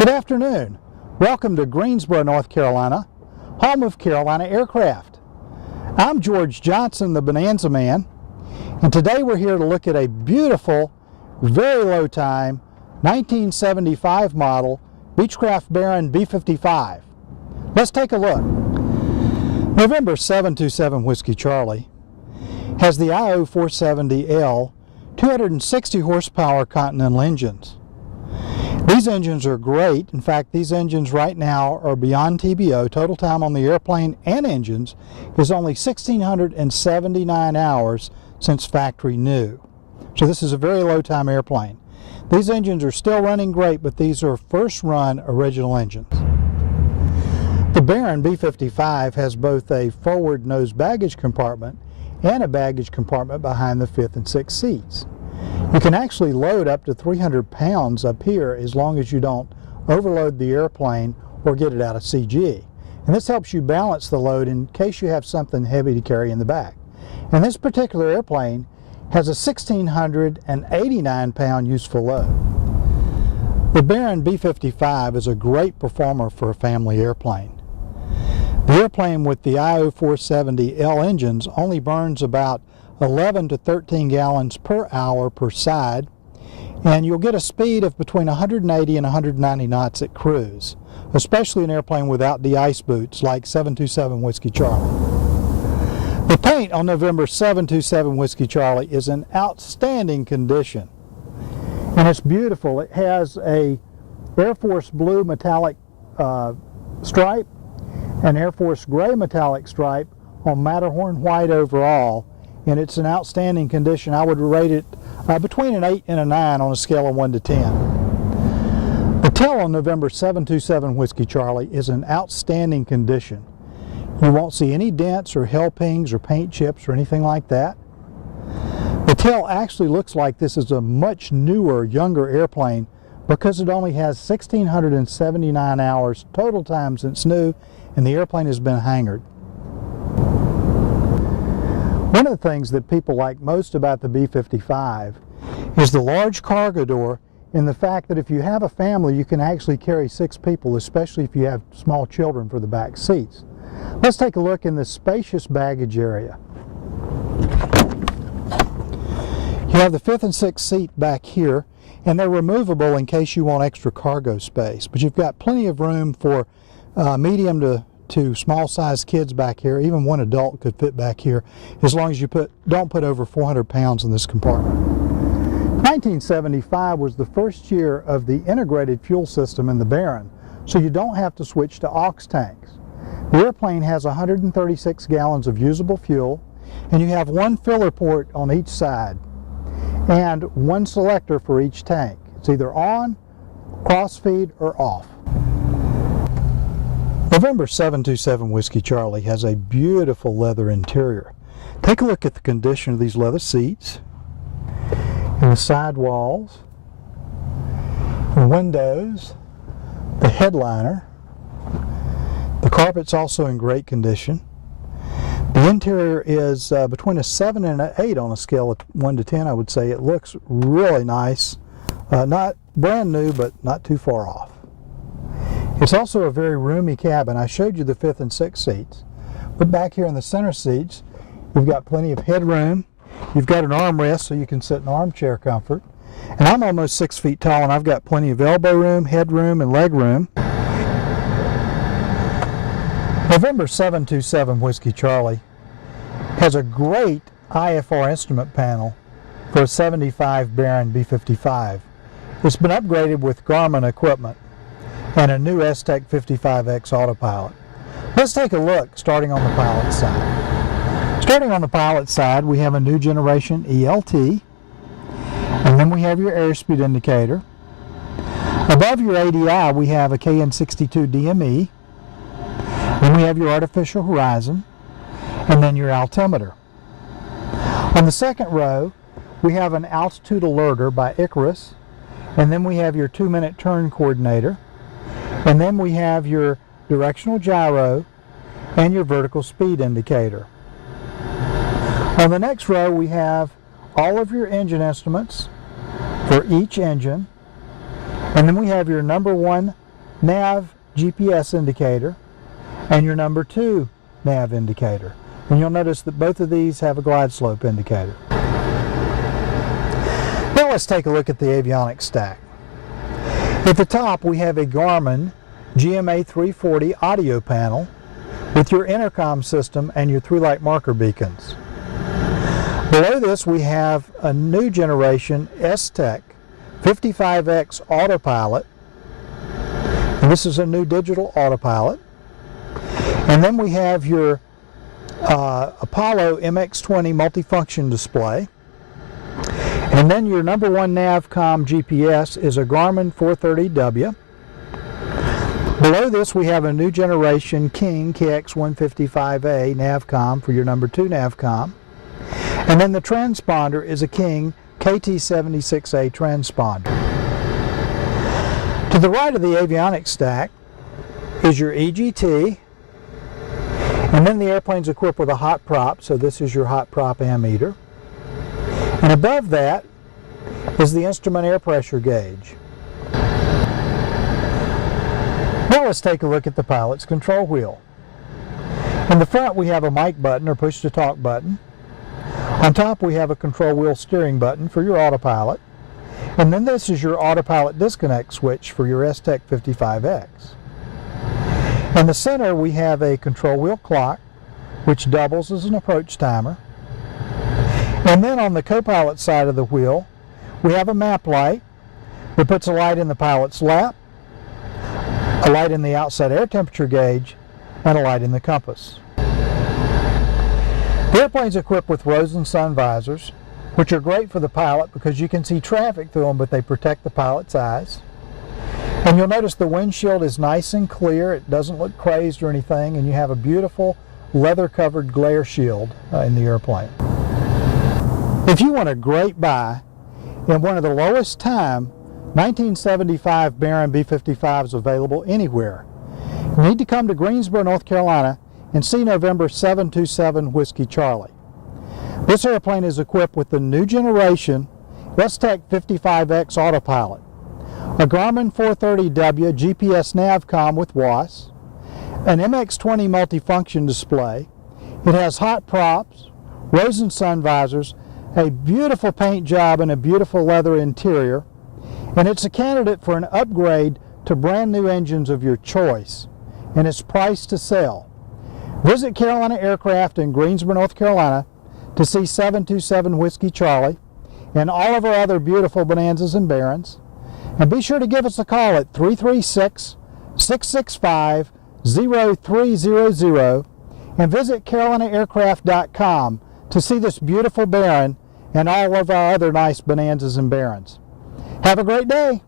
Good afternoon. Welcome to Greensboro, North Carolina, home of Carolina Aircraft. I'm George Johnson, the Bonanza Man, and today we're here to look at a beautiful, very low time, 1975 model Beechcraft Baron B-55. Let's take a look. November 727 Whiskey Charlie has the IO470L 260 horsepower Continental engines. These engines are great. In fact, these engines right now are beyond TBO. Total time on the airplane and engines is only 1,679 hours since factory new. So this is a very low time airplane. These engines are still running great, but these are first run original engines. The Baron B-55 has both a forward nose baggage compartment and a baggage compartment behind the 5th and 6th seats. You can actually load up to 300 pounds up here as long as you don't overload the airplane or get it out of CG. And this helps you balance the load in case you have something heavy to carry in the back. And this particular airplane has a 1,689 pound useful load. The Baron B-55 is a great performer for a family airplane. The airplane with the IO470L engines only burns about 11 to 13 gallons per hour per side, and you'll get a speed of between 180 and 190 knots at cruise, especially an airplane without de-ice boots like 727 Whiskey Charlie. The paint on November 727 Whiskey Charlie is in outstanding condition, and it's beautiful. It has a Air Force blue metallic stripe, an Air Force gray metallic stripe on Matterhorn white overall, and it's in outstanding condition. I would rate it between an 8 and a 9 on a scale of 1 to 10. The tail on November 727 Whiskey Charlie is in outstanding condition. You won't see any dents or helpings or paint chips or anything like that. The tail actually looks like this is a much newer, younger airplane because it only has 1,679 hours total time since new, and the airplane has been hangared. One of the things that people like most about the B-55 is the large cargo door, and the fact that if you have a family you can actually carry 6 people, especially if you have small children for the back seats. Let's take a look in the spacious baggage area. You have the 5th and 6th seat back here, and they're removable in case you want extra cargo space, but you've got plenty of room for medium to small sized kids back here. Even one adult could fit back here as long as you don't put over 400 pounds in this compartment. 1975 was the first year of the integrated fuel system in the Baron, so you don't have to switch to aux tanks. The airplane has 136 gallons of usable fuel, and you have one filler port on each side and one selector for each tank. It's either on, cross-feed, or off. November 727 Whiskey Charlie has a beautiful leather interior. Take a look at the condition of these leather seats, and the side walls, the windows, the headliner. The carpet's also in great condition. The interior is between a 7 and an 8 on a scale of 1 to 10, I would say. It looks really nice. Not brand new, but not too far off. It's also a very roomy cabin. I showed you the 5th and 6th seats, but back here in the center seats, you've got plenty of headroom. You've got an armrest so you can sit in armchair comfort. And I'm almost 6 feet tall, and I've got plenty of elbow room, headroom, and leg room. November 727 Whiskey Charlie has a great IFR instrument panel for a 75 Baron B-55. It's been upgraded with Garmin equipment and a new STEC 55X autopilot. Let's take a look starting on the pilot side. Starting on the pilot side, we have a new generation ELT, and then we have your airspeed indicator. Above your ADI, we have a KN62 DME, then we have your artificial horizon, and then your altimeter. On the second row, we have an altitude alerter by Icarus, and then we have your 2-minute turn coordinator, and then we have your directional gyro and your vertical speed indicator. On the next row, we have all of your engine instruments for each engine, and then we have your number 1 nav GPS indicator and your number 2 nav indicator. And you'll notice that both of these have a glide slope indicator. Now let's take a look at the Avionics Stack. At the top we have a Garmin GMA 340 audio panel with your intercom system and your through-light marker beacons. Below this we have a new generation S-Tech 55X autopilot, and this is a new digital autopilot. And then we have your Apollo MX20 multifunction display, and then your number 1 Navcom GPS is a Garmin 430W. Below this we have a new generation King KX155A Navcom for your number 2 Navcom. And then the transponder is a King KT76A transponder. To the right of the Avionics Stack is your EGT, and then the airplane's equipped with a hot prop, so this is your hot prop ammeter. And above that is the instrument air pressure gauge. Now let's take a look at the pilot's control wheel. In the front we have a mic button or push to talk button. On top we have a control wheel steering button for your autopilot. And then this is your autopilot disconnect switch for your S-Tech 55X. In the center we have a control wheel clock which doubles as an approach timer. And then on the co-pilot side of the wheel we have a map light that puts a light in the pilot's lap, a light in the outside air temperature gauge, and a light in the compass. The airplane's equipped with rose and sun visors, which are great for the pilot because you can see traffic through them, but they protect the pilot's eyes. And you'll notice the windshield is nice and clear, it doesn't look crazed or anything, and you have a beautiful leather-covered glare shield in the airplane. If you want a great buy in one of the lowest time 1975 Baron B-55s available anywhere, you need to come to Greensboro, North Carolina and see November 727 Whiskey Charlie. This airplane is equipped with the new generation S-Tech 55X autopilot, a Garmin 430W GPS Navcom with WAS, an MX20 multifunction display. It has hot props, rose and sun visors, a beautiful paint job and a beautiful leather interior, and it's a candidate for an upgrade to brand new engines of your choice, and it's priced to sell. Visit Carolina Aircraft in Greensboro, North Carolina to see 727 Whiskey Charlie and all of our other beautiful Bonanzas and Barons. And be sure to give us a call at 336-665-0300 and visit CarolinaAircraft.com to see this beautiful Baron and all of our other nice Bonanzas and Barons. Have a great day.